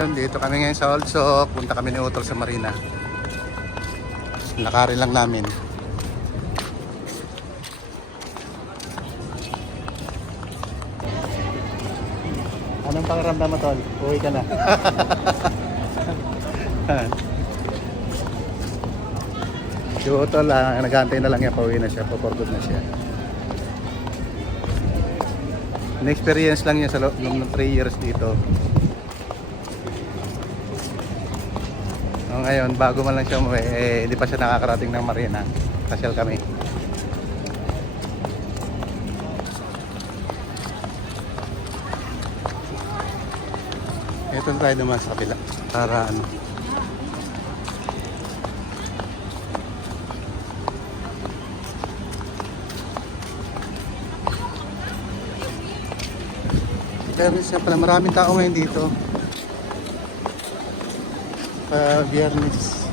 Dito kami ngayon sa Olsok. Punta kami ni Utol sa Marina. Lakarin lang namin. Anong pakiramdam mo, Tol? Uwi ka na. Si Utol, nag-aantay na lang yan. Pauwi na siya. Paporgot na siya. Na-experience lang niya sa loob ng 3 years dito. So, ngayon, bago man lang siya umuwi, hindi pa siya nakakarating ng Marina. Pasyal kami. Ito tayo naman sa kabila. Para ano. Pero siya pala, maraming tao ngayon dito. Biyernes.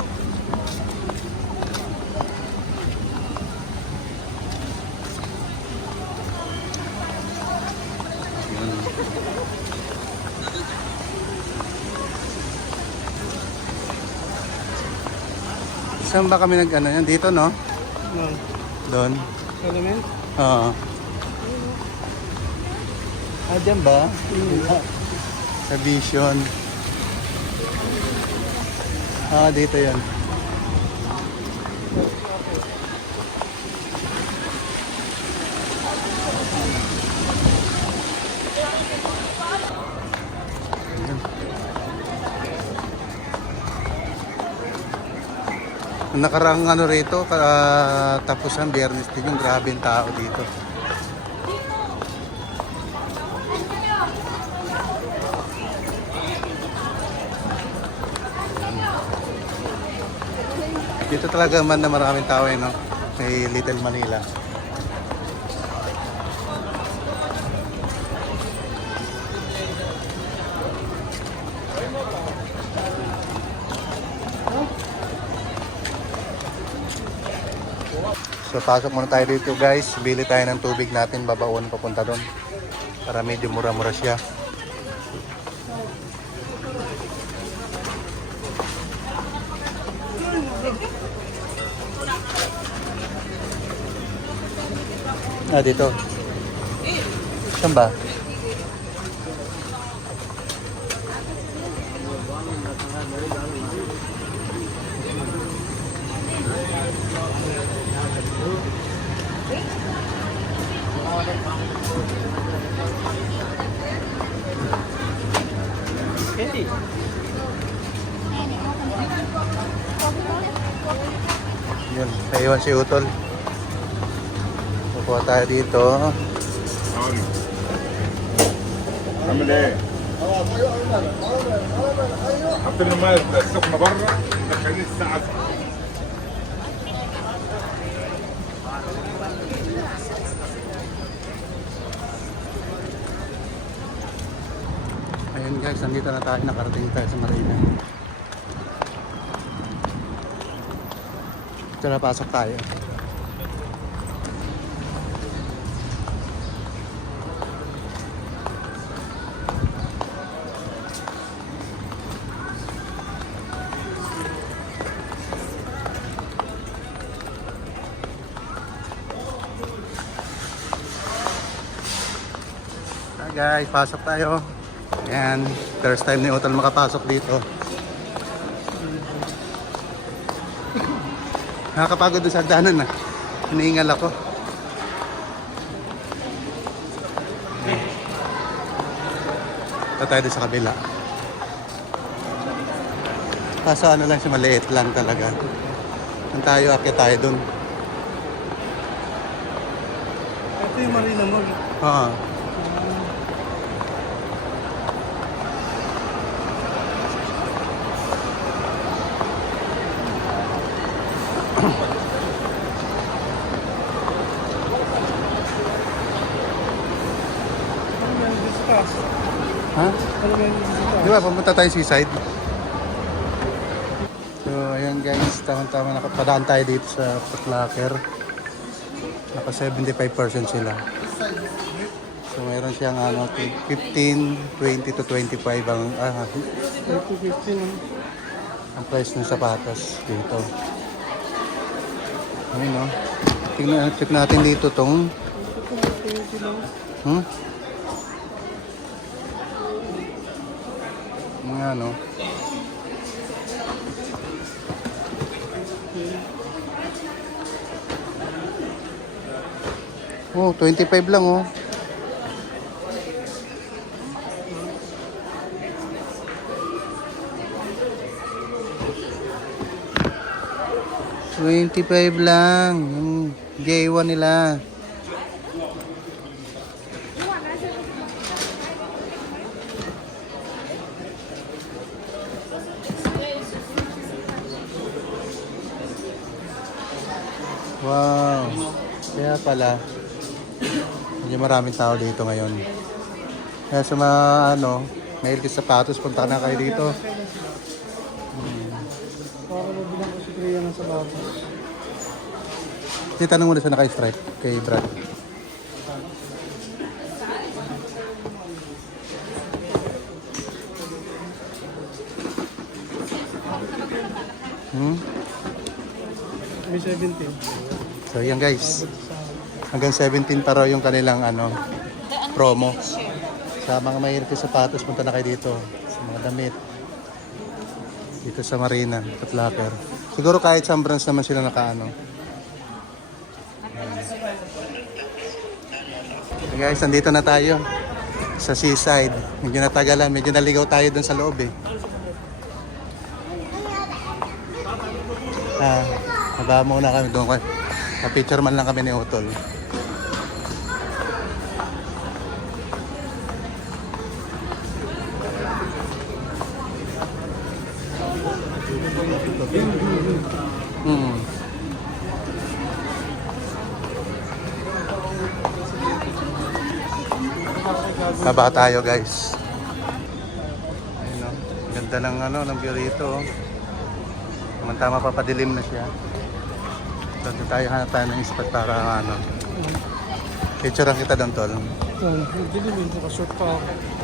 Saan ba kami nag-ano yan? Dito, no? Doon. Element? Oo. Dyan ba? Sa Vision. Dito yan. Nakaraang ano rito, tapos ang Biyernes din yung grabe yung tao dito. Dito talaga man na maraming tao no? May Little Manila. So pasok muna tayo dito guys, bili tayo ng tubig natin, babaon papunta doon para medyo mura-mura siya. Dito. Saan ba? Yun, naiwan si Utol. Kukuha tayo dito. عامل ايه؟ حط لنا الميه السخنه بره دخلني الساعه. Ayun guys, nandito na tayo, nakarating tayo sa Marina. Tara, pasok tayo. Guys, pasok tayo. Yan, first time ni Utol makapasok dito. Nakakapagod doon sa hagdanan na. Hinihingal ako. Ito tayo doon sa kabila. Kaso ano lang siya, maliit lang talaga. Nang tayo, akit tayo doon. Ito yung Marina Mall. Oo. Ha? Di ba, pumunta tayo seaside. So, ayan guys, tama-tama nakapadaan tayo dito sa Foot Locker. Naka 75% sila. So mayroon siyang ano, 15, 20 to 25 ang, 5 to 15 no? ang price ng sapatos dito. Ayun no. Tingnan, check natin dito tong 20 lang. mga ano. Oh, 25 lang oh. $25 lang. Yung J1 nila. Wow. Kaya pala medyo maraming tao dito ngayon. Kaya sa mga ano, mahilig sa sapatos, punta na kayo dito. Para mabilang ko si Kriya ng sapatos. Tanong muna sa naka-stripe kay Brad. May 17. So yan guys. Hanggang 17 pa raw yung kanilang ano, promo. Sa mga mahilig sa sapatos, punta na kayo dito. Sa mga damit. Dito sa Marina, Foot Locker. Siguro kahit sa brands naman sila nakaano. Okay guys, nandito na tayo sa seaside. Medyo natagalan, medyo naligaw tayo dun sa loob eh. Naba muna kami doon. Pa-picture man lang kami ni Utol. Baba tayo guys. Ayun o. Ganda ng ano, ng view rito. Tama papadilim na siya. Doon tayo hanap tayo ng spot para ano. Picture kita doon tol. Hindi din, nakashort pa ako.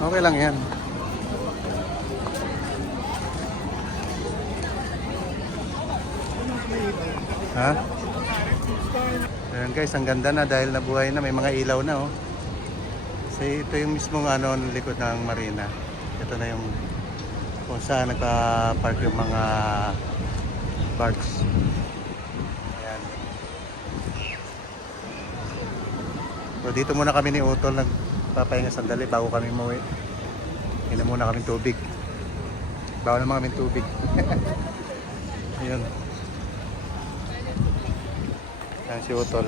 Okay lang yan. Ha? Ayan guys, ang ganda na dahil nabuhay na, may mga ilaw na oh. Kasi ito yung mismong ano, likod ng marina. Ito na yung kung saan nagpa-park yung mga barks. Ayan. So dito muna kami ni Utol nagpapahinga sandali bago kami umuwi. Inom muna kami tubig. Bago naman kami tubig. Ayun. Ayan si Utol.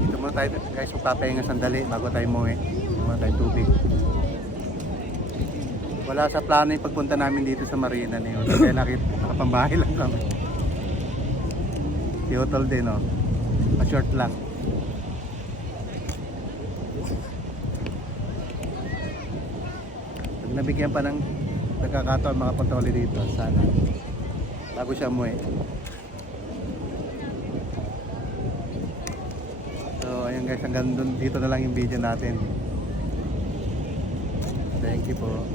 Dito muna tayo guys magpapahinga sandali bago tayo umuwi. Inom muna tayo tubig. Wala sa plano yung pagpunta namin dito sa marina ni Utol. Kaya nakapambahay lang kami. Si Utol din oh. Pa-short lang. Pag nabigyan pa ng nagkakataon makapunta ulit dito sana. Bago siya umuwi. So ayun guys, hanggang dito na lang yung video natin. Thank you po.